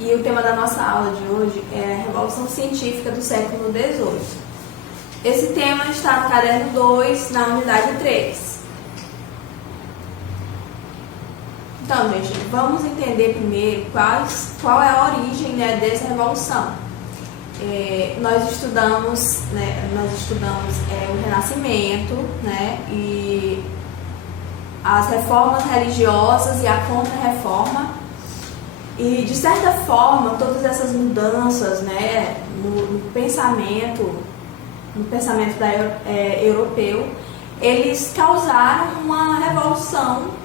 e o tema da nossa aula de hoje é a Revolução Científica do século XVIII. Esse tema está no caderno 2, na unidade 3. Então, gente, vamos entender primeiro qual é a origem, né, dessa revolução. Nós estudamos o Renascimento, né, e as reformas religiosas e a Contra-Reforma. E, de certa forma, todas essas mudanças, né, no pensamento europeu, eles causaram uma revolução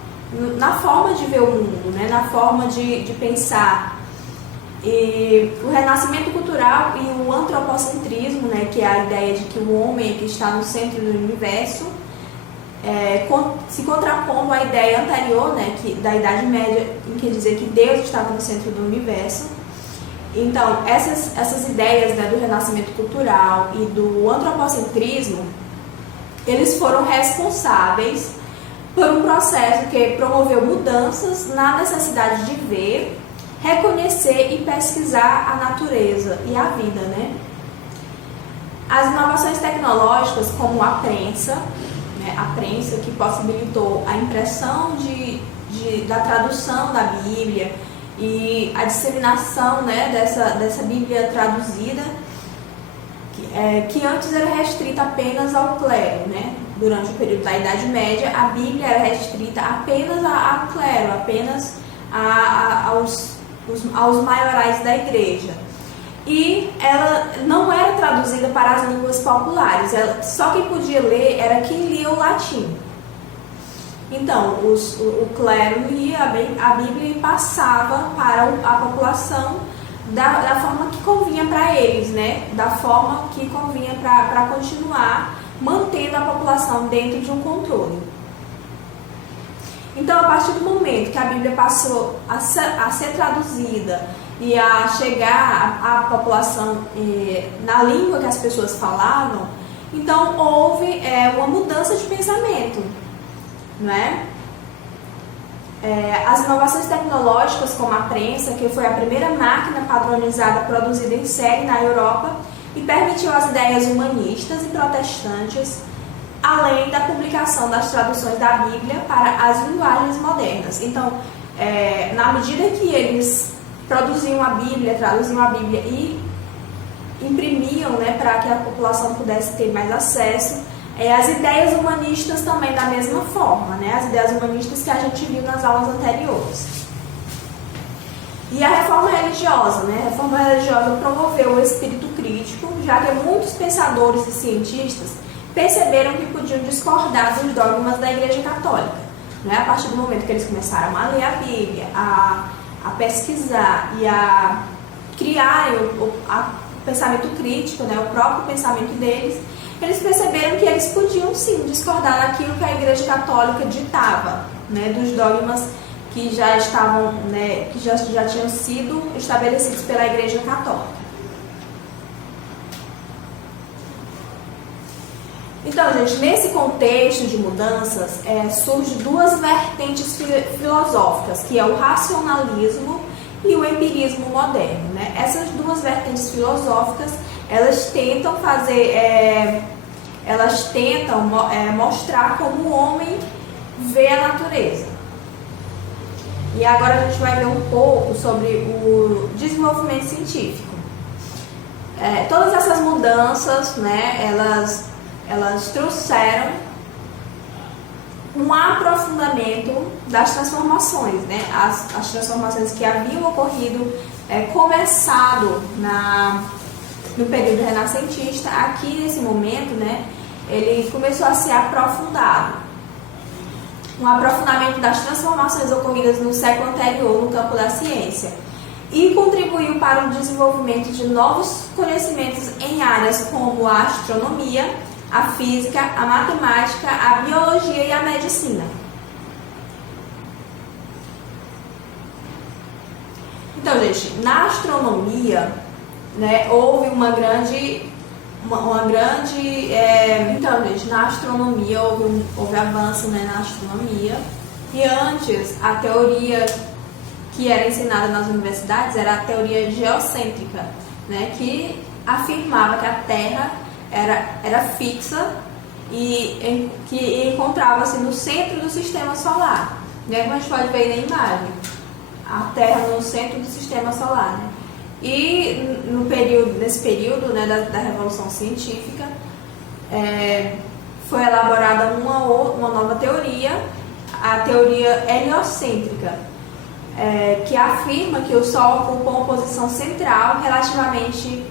na forma de ver o mundo, né, na forma de pensar. E o renascimento cultural e o antropocentrismo, né, que é a ideia de que o homem que está no centro do universo, se contrapondo à ideia anterior, né, da Idade Média, em que dizer que Deus estava no centro do universo. Então, essas ideias, né, do renascimento cultural e do antropocentrismo, eles foram responsáveis por um processo que promoveu mudanças na necessidade de ver, reconhecer e pesquisar a natureza e a vida, né? As inovações tecnológicas, como a prensa que possibilitou a impressão da tradução da Bíblia e a disseminação, né, dessa Bíblia traduzida, que antes era restrita apenas ao clero, né? Durante o período da Idade Média, a Bíblia era restrita apenas ao clero, apenas aos maiorais da igreja. E ela não era traduzida para as línguas populares, só quem podia ler era quem lia o latim. Então, o clero lia a Bíblia e passava para a população da forma que convinha para eles, né? Da forma que convinha para continuar mantendo a população dentro de um controle. Então, a partir do momento que a Bíblia passou a ser traduzida e a chegar à população na língua que as pessoas falavam, então houve uma mudança de pensamento, né? As inovações tecnológicas, como a prensa, que foi a primeira máquina padronizada produzida em série na Europa e permitiu as ideias humanistas e protestantes, além da publicação das traduções da Bíblia para as linguagens modernas. Então, na medida que eles produziam a Bíblia, traduziam a Bíblia e imprimiam, né, para que a população pudesse ter mais acesso, as ideias humanistas também da mesma forma, né, as ideias humanistas que a gente viu nas aulas anteriores. E a reforma religiosa, né, a reforma religiosa promoveu o espírito crítico, já que muitos pensadores e cientistas perceberam que podiam discordar dos dogmas da Igreja Católica, né? A partir do momento que eles começaram a ler a Bíblia, a pesquisar e a criarem o pensamento crítico, né? O próprio pensamento deles, eles perceberam que eles podiam sim discordar daquilo que a Igreja Católica ditava, né? Dos dogmas que já estavam, né? Que já tinham sido estabelecidos pela Igreja Católica. Então, gente, nesse contexto de mudanças, surgem duas vertentes filosóficas, que é o racionalismo e o empirismo moderno, né? Essas duas vertentes filosóficas, elas tentam mostrar como o homem vê a natureza. E agora a gente vai ver um pouco sobre o desenvolvimento científico. Todas essas mudanças, né, elas trouxeram um aprofundamento das transformações, né? As transformações que haviam ocorrido, começado no período renascentista, aqui nesse momento, né, ele começou a ser aprofundado. Um aprofundamento das transformações ocorridas no século anterior no campo da ciência e contribuiu para o desenvolvimento de novos conhecimentos em áreas como a astronomia, a física, a matemática, a biologia e a medicina. Então, gente, na astronomia, né, houve uma grande então, gente, na astronomia houve avanço, né, na astronomia. E antes, a teoria que era ensinada nas universidades era a teoria geocêntrica, né, que afirmava que a Terra era fixa e que encontrava-se no centro do sistema solar, né, como a gente pode ver na imagem, a Terra no centro do sistema solar, né? E nesse período, né, da Revolução Científica, foi elaborada uma nova teoria, a teoria heliocêntrica, que afirma que o Sol ocupa uma posição central relativamente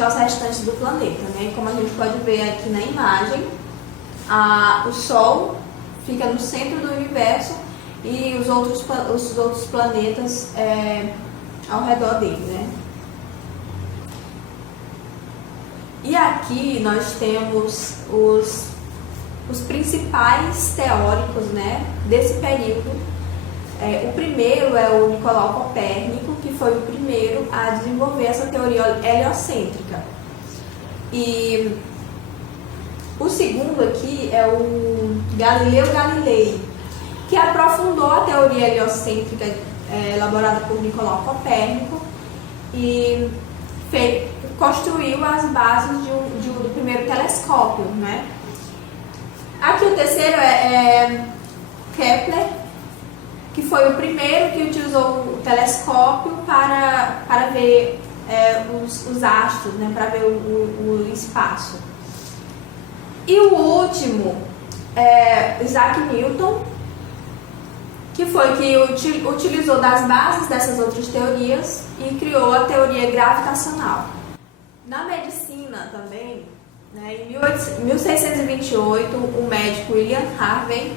aos restantes do planeta, né? Como a gente pode ver aqui na imagem, o Sol fica no centro do universo e os outros planetas ao redor dele, né? E aqui nós temos os principais teóricos, né, desse período. O primeiro é o Nicolau Copérnico, que foi o primeiro a desenvolver essa teoria heliocêntrica. E o segundo aqui é o Galileu Galilei, que aprofundou a teoria heliocêntrica elaborada por Nicolau Copérnico e construiu as bases do primeiro telescópio, né? Aqui o terceiro é Kepler, que foi o primeiro que utilizou o telescópio para ver os astros, né? Para ver o espaço. E o último é Isaac Newton, que foi que utilizou das bases dessas outras teorias e criou a teoria gravitacional. Na medicina também, né, em 1628, o médico William Harvey,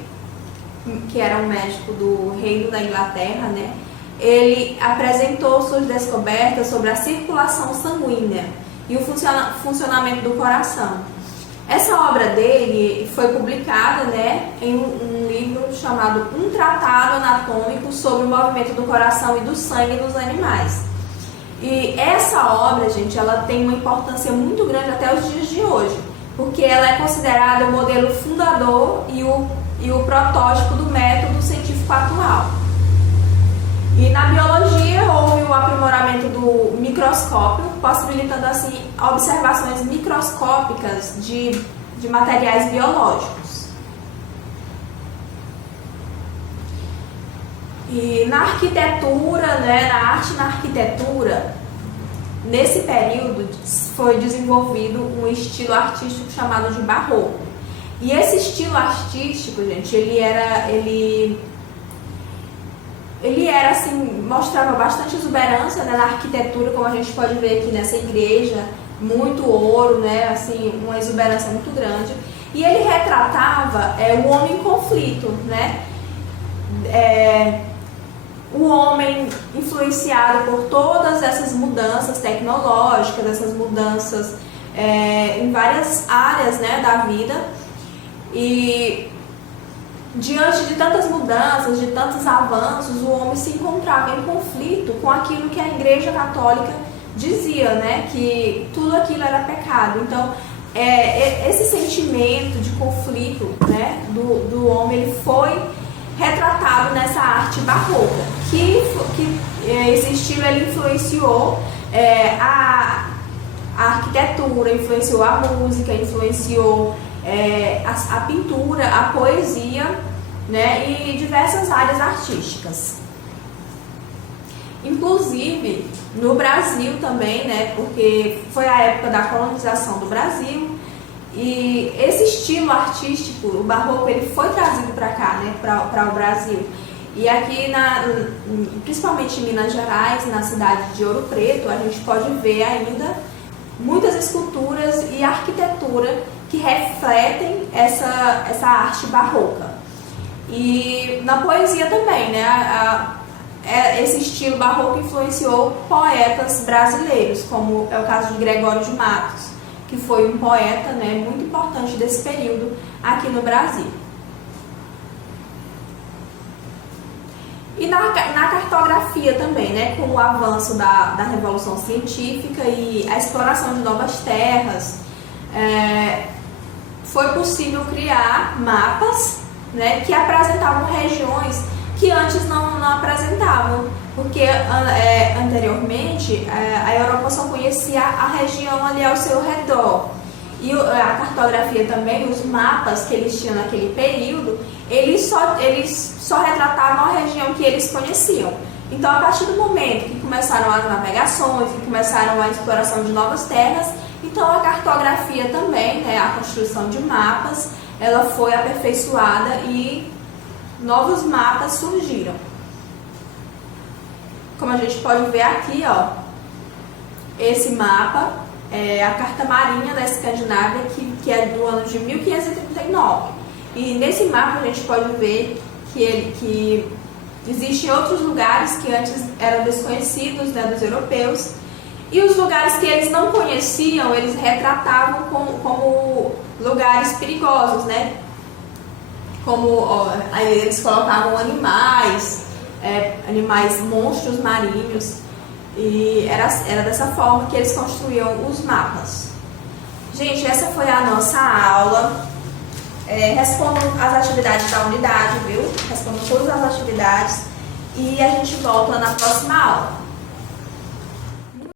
que era um médico do Reino da Inglaterra, né, ele apresentou suas descobertas sobre a circulação sanguínea e o funcionamento do coração. Essa obra dele foi publicada, né, em um livro chamado Um Tratado Anatômico sobre o Movimento do Coração e do Sangue nos Animais. E essa obra, gente, ela tem uma importância muito grande até os dias de hoje, porque ela é considerada o modelo fundador e o protótipo do método científico atual. E na biologia houve o aprimoramento do microscópio, possibilitando assim observações microscópicas de materiais biológicos. E na arquitetura, né, na arte e na arquitetura, nesse período foi desenvolvido um estilo artístico chamado de barroco. E esse estilo artístico, gente, ele era assim, mostrava bastante exuberância, né, na arquitetura, como a gente pode ver aqui nessa igreja, muito ouro, né, assim, uma exuberância muito grande. E ele retratava o homem em conflito, né, o homem influenciado por todas essas mudanças tecnológicas, essas mudanças em várias áreas, né, da vida. E diante de tantas mudanças, de tantos avanços, o homem se encontrava em conflito com aquilo que a Igreja Católica dizia, né, que tudo aquilo era pecado. Então, esse sentimento de conflito, né, do homem, ele foi retratado nessa arte barroca, que esse estilo ele influenciou a arquitetura, influenciou a música, influenciou a pintura, a poesia, né, e diversas áreas artísticas. Inclusive no Brasil também, né, porque foi a época da colonização do Brasil e esse estilo artístico, o barroco, ele foi trazido para cá, né, para o Brasil. E aqui, principalmente em Minas Gerais, na cidade de Ouro Preto, a gente pode ver ainda muitas esculturas e arquitetura que refletem essa arte barroca. E na poesia também, né? Esse estilo barroco influenciou poetas brasileiros, como é o caso de Gregório de Matos, que foi um poeta, né, muito importante desse período aqui no Brasil. E na cartografia também, né, com o avanço da Revolução Científica e a exploração de novas terras, foi possível criar mapas, né, que apresentavam regiões que antes não apresentavam, porque anteriormente a Europa só conhecia a região ali ao seu redor. E a cartografia também, os mapas que eles tinham naquele período, eles só retratavam a região que eles conheciam. Então, a partir do momento que começaram as navegações, que começaram a exploração de novas terras, então a cartografia também, né, a construção de mapas, ela foi aperfeiçoada e novos mapas surgiram. Como a gente pode ver aqui, ó, esse mapa é a Carta Marinha da Escandinávia, que é do ano de 1539. E nesse mapa a gente pode ver que existem outros lugares que antes eram desconhecidos, né, dos europeus, e os lugares que eles não conheciam, eles retratavam como lugares perigosos, né? Aí eles colocavam animais, monstros marinhos, e era dessa forma que eles construíam os mapas. Gente, essa foi a nossa aula. Respondam as atividades da unidade, viu? Respondam todas as atividades e a gente volta na próxima aula.